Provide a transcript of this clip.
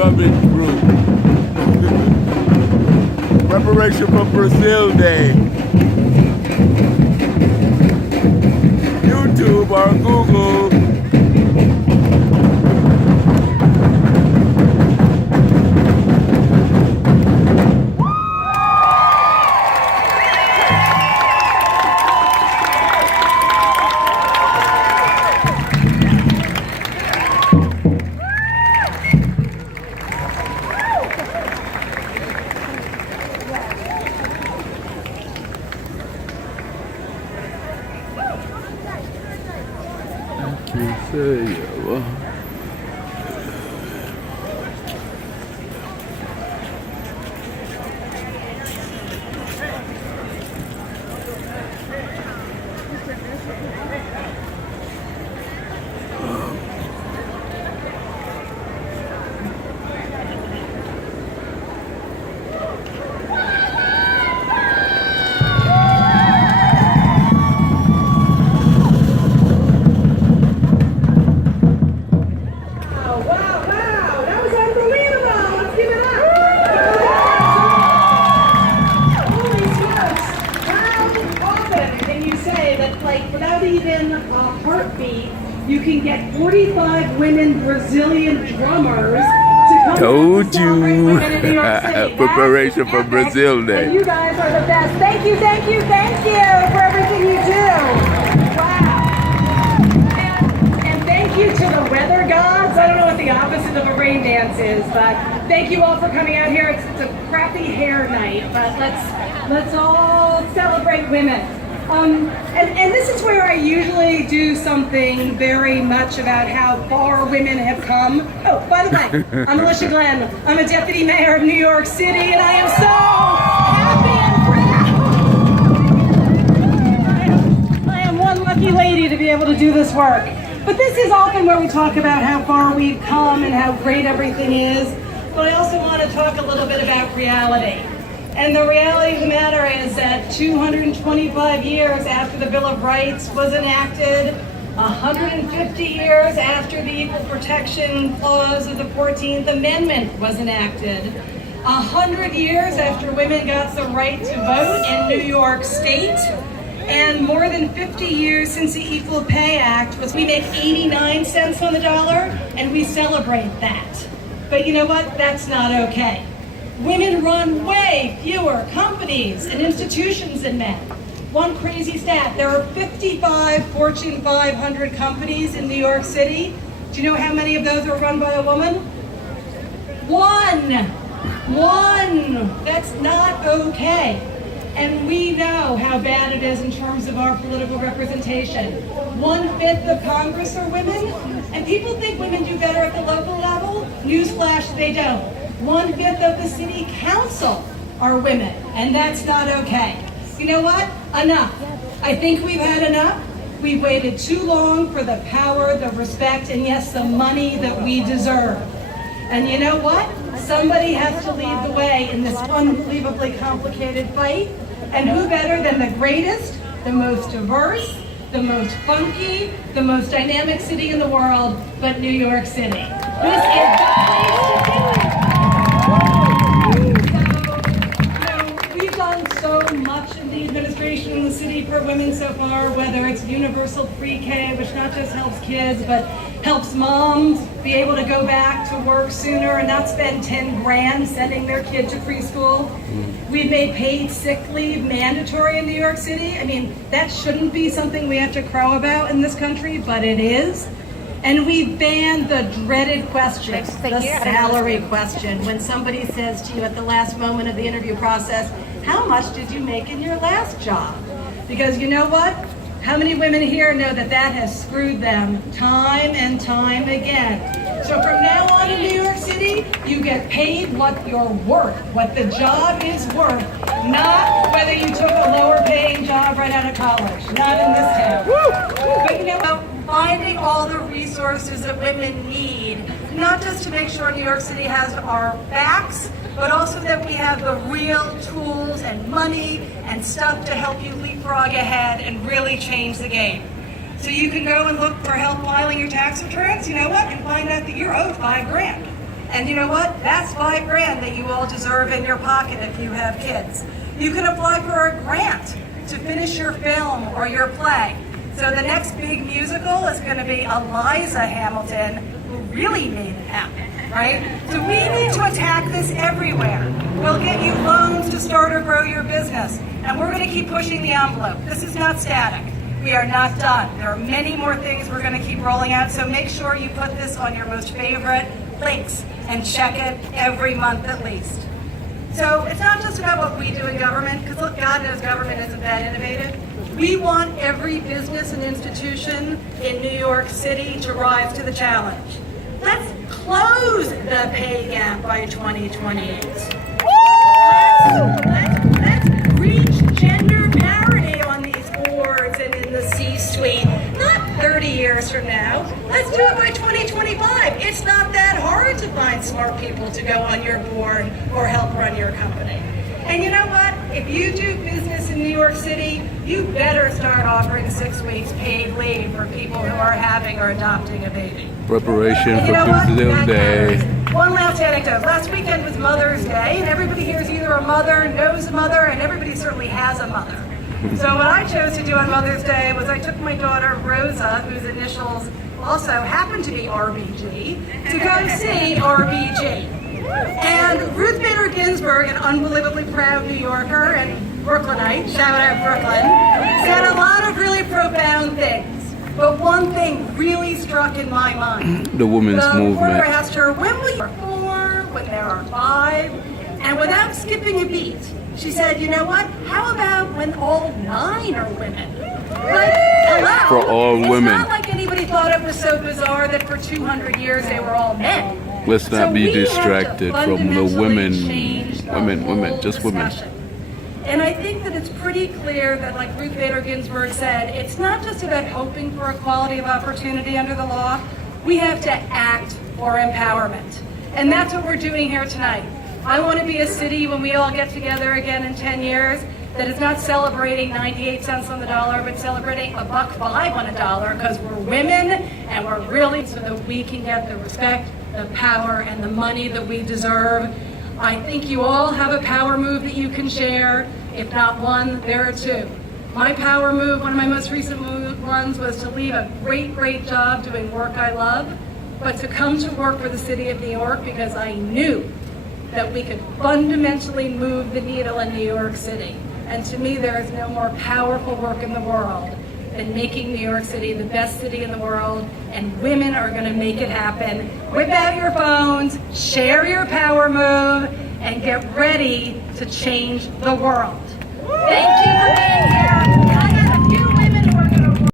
drumming group. Preparation for Brazil Day. YouTube or Google. You can get 45 women Brazilian drummers to come Told to celebrate women in New York City. Preparation for Brazil Day. And you guys are the best. Thank you, thank you, thank you for everything you do. Wow. And thank you to the weather gods. I don't know what the opposite of a rain dance is, but thank you all for coming out here. It's a crappy hair night, but let's all celebrate women. And this is where I usually do something very much about how far women have come. Oh, by the way, I'm Alicia Glenn. I'm a deputy mayor of New York City, and I am so happy and proud. I am one lucky lady to be able to do this work. But this is often where we talk about how far we've come and how great everything is. But I also want to talk a little bit about reality. And the reality of the matter is that 225 years after the Bill of Rights was enacted, 150 years after the Equal Protection Clause of the 14th Amendment was enacted, 100 years after women got the right to vote in New York State, and more than 50 years since the Equal Pay Act, we make 89 cents on the dollar, and we celebrate that. But you know what? That's not okay. Women run way fewer companies and institutions than men. One crazy stat, there are 55 Fortune 500 companies in New York City. Do you know how many of those are run by a woman? One. That's not okay. And we know how bad it is in terms of our political representation. 1/5 of Congress are women, and people think women do better at the local level. Newsflash, they don't. 1/5 of the city council are women, and that's not okay. You know what? Enough. I think we've had enough. We've waited too long for the power, the respect, and yes, the money that we deserve. And you know what? Somebody has to lead the way in this unbelievably complicated fight. And who better than the greatest, the most diverse, the most funky, the most dynamic city in the world, but New York City. This is the place to do it. We've done so much in the administration in the city for women so far, whether it's universal pre-K, which not just helps kids, but helps moms be able to go back to work sooner and not spend 10 grand sending their kid to preschool. We've made paid sick leave mandatory in New York City. I mean, that shouldn't be something we have to crow about in this country, but it is. And we banned the dreaded question, the salary question, when somebody says to you at the last moment of the interview process, how much did you make in your last job? Because you know what? How many women here know that that has screwed them time and time again? So from now on in New York City, you get paid what you're worth, what the job is worth, not whether you took a lower paying job right out of college. Not in this town. But you know, finding all the resources that women need, not just to make sure New York City has our backs, but also that we have the real tools and money and stuff to help you leapfrog ahead and really change the game. So you can go and look for help filing your tax returns, you know what, and find out that you're owed $5 grand. And you know what? That's $5 grand that you all deserve in your pocket if you have kids. You can apply for a grant to finish your film or your play. So the next big musical is going to be Eliza Hamilton, who really made it happen, right? So we need to attack this everywhere. We'll get you loans to start or grow your business. And we're going to keep pushing the envelope. This is not static. We are not done. There are many more things we're going to keep rolling out. So make sure you put this on your most favorite links and check it every month at least. So it's not just about what we do in government, because look, God knows government isn't that innovative. We want every business and institution in New York City to rise to the challenge. Let's close the pay gap by 2028. Let's reach gender parity on these boards and in the C-suite, not 30 years from now. Let's do it by 2025. It's not that hard to find smart people to go on your board or help run your company. And you know what? If you do business in New York City, you better start offering 6 weeks paid leave for people who are having or adopting a baby. Preparation And for Brazil Day. One last anecdote. Last weekend was Mother's Day, and everybody here is either a mother, knows a mother, and everybody certainly has a mother. So what I chose to do on Mother's Day was I took my daughter Rosa, whose initials also happen to be RBG, to go see RBG. And Ruth Bader Ginsburg, an unbelievably proud New Yorker and Brooklynite, shout out Brooklyn, said a lot of really profound things. But one thing really struck in my mind. The women's The movement. reporter asked her, when will you 4, when there are 5? And without skipping a beat, she said, you know what? How about when all 9 are women? Like, hello? For all women. It's not like anybody thought it was so bizarre that for 200 years they were all men. Let's not So be we have to distracted from the fundamentally women. change the Women, whole just women. discussion. And I think that it's pretty clear that, like Ruth Bader Ginsburg said, it's not just about hoping for equality of opportunity under the law. We have to act for empowerment. And that's what we're doing here tonight. I want to be a city when we all get together again in 10 years that is not celebrating 98 cents on the dollar, but celebrating $1.05 on a dollar, because we're women and we're really so that we can get the respect, the power, and the money that we deserve. I think you all have a power move that you can share. If not one, there are 2. My power move, one of my most recent ones, was to leave a great, great job doing work I love, but to come to work for the city of New York because I knew that we could fundamentally move the needle in New York City. And to me, there is no more powerful work in the world than making New York City the best city in the world, and women are going to make it happen. Whip out your phones, share your power move, and get ready to change the world. Thank you for being here.